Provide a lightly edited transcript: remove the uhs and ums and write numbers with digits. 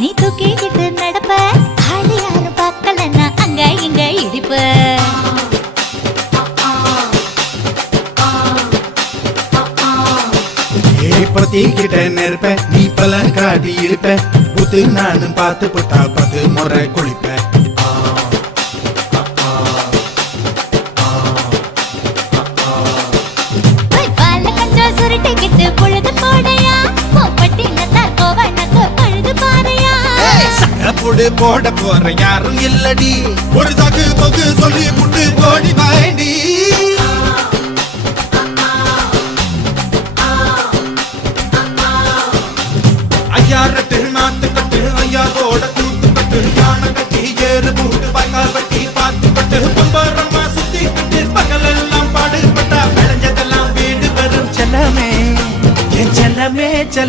நீ தூக்கிக்கிட்டு நடப்ப ஆளு யாரும் பார்க்கலன்னா அங்க இங்க இடிப்ப பத்திக்கிட்ட நெருப்ப நீ பல காட்டி இருப்ப புத்து நானும் பார்த்து புட்டா பத்து முறை குளிப்பேன் சுருட்டிக்கிட்டு பொழுது போடையா பட்டி நத்தா கோவனக்கு பழுது பாறையா சகப்புடு போட போற யாரும் இல்லடி ஒரு சாக்கு போக்கு சொல்லி புட்டு போடி வாண்டி ஐயாரட்டு நாத்து கட்டு ஐயாவோட கூத்து கட்டு யானை கட்டி ஏறு பூட்டு வாய்க்கால் வட்டி பார்த்து கட்டு பொம்பரமா சுத்தி கட்டு பகலெல்லாம் பாடுபட்டா விளைஞ்சதெல்லாம் வீடு வரும் செல்லமே என் செல்லமே